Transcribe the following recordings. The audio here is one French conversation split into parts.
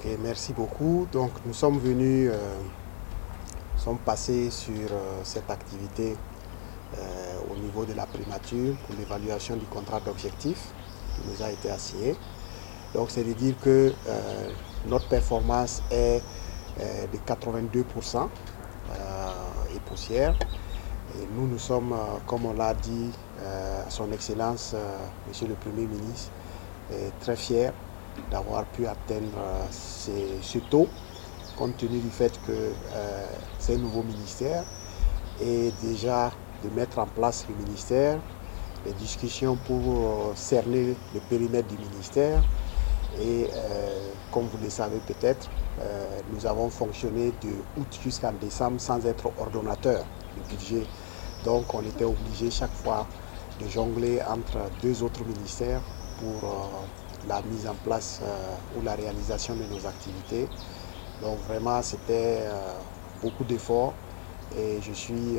Ok, merci beaucoup. Donc, nous sommes venus, nous sommes passés sur cette activité au niveau de la primature pour l'évaluation du contrat d'objectif qui nous a été assigné. Donc, c'est de dire que notre performance est de 82% et poussière. Et nous sommes, comme on l'a dit à son Excellence, Monsieur le Premier ministre, très fiers d'avoir pu atteindre ce taux, compte tenu du fait que c'est un nouveau ministère et déjà de mettre en place le ministère, les discussions pour cerner le périmètre du ministère. Et comme vous le savez peut-être, nous avons fonctionné de août jusqu'en décembre sans être ordonnateur du budget. Donc on était obligé chaque fois de jongler entre deux autres ministères pour la mise en place ou la réalisation de nos activités. Donc vraiment c'était beaucoup d'efforts et je suis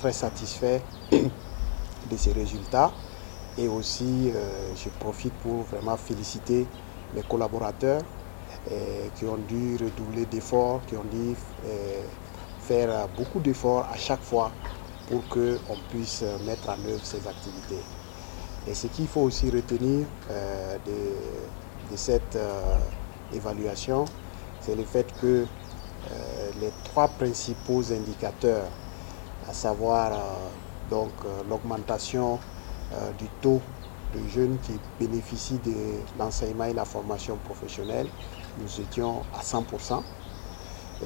très satisfait de ces résultats. Et aussi, je profite pour vraiment féliciter mes collaborateurs qui ont dû redoubler d'efforts, qui ont dû faire beaucoup d'efforts à chaque fois pour qu'on puisse mettre en œuvre ces activités. Et ce qu'il faut aussi retenir de cette évaluation, c'est le fait que les trois principaux indicateurs, à savoir l'augmentation du taux de jeunes qui bénéficient de l'enseignement et la formation professionnelle, nous étions à 100%.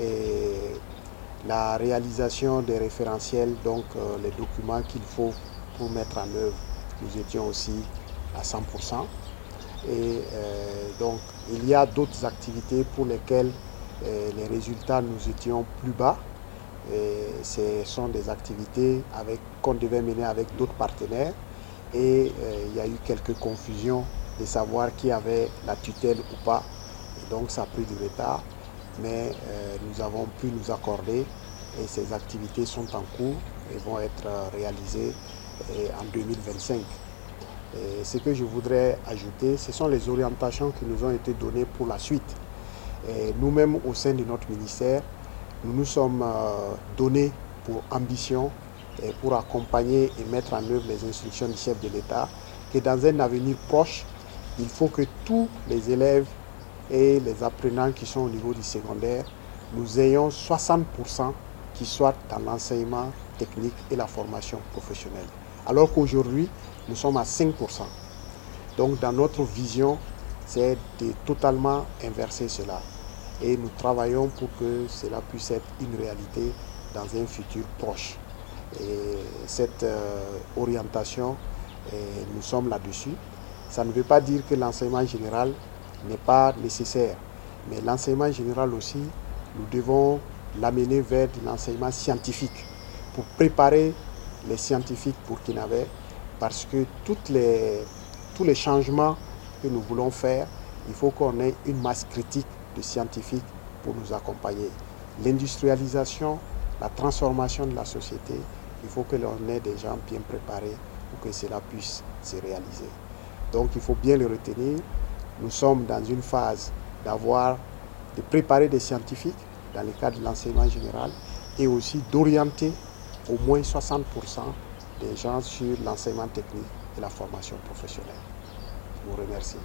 Et la réalisation des référentiels, donc les documents qu'il faut pour mettre en œuvre, nous étions aussi à 100%. Et donc il y a d'autres activités pour lesquelles les résultats nous étions plus bas. Et ce sont des activités qu'on devait mener avec d'autres partenaires. Et il y a eu quelques confusions de savoir qui avait la tutelle ou pas. Et donc ça a pris du retard. Mais nous avons pu nous accorder et ces activités sont en cours et vont être réalisées en 2025. Et ce que je voudrais ajouter, ce sont les orientations qui nous ont été données pour la suite. Nous-mêmes, au sein de notre ministère, nous nous sommes donnés pour ambition et pour accompagner et mettre en œuvre les instructions du chef de l'État que dans un avenir proche, il faut que tous les élèves et les apprenants qui sont au niveau du secondaire, nous ayons 60% qui soient dans l'enseignement technique et la formation professionnelle. Alors qu'aujourd'hui, nous sommes à 5%. Donc dans notre vision, c'est de totalement inverser cela. Et nous travaillons pour que cela puisse être une réalité dans un futur proche. Et cette orientation, nous sommes là-dessus. Ça ne veut pas dire que l'enseignement général n'est pas nécessaire. Mais l'enseignement général aussi, nous devons l'amener vers de l'enseignement scientifique pour préparer les scientifiques burkinabés parce que tous les changements que nous voulons faire, il faut qu'on ait une masse critique de scientifiques pour nous accompagner. L'industrialisation, la transformation de la société, il faut que l'on ait des gens bien préparés pour que cela puisse se réaliser. Donc il faut bien le retenir. Nous sommes dans une phase de préparer des scientifiques dans le cadre de l'enseignement général et aussi d'orienter au moins 60% des gens sur l'enseignement technique et la formation professionnelle. Je vous remercie.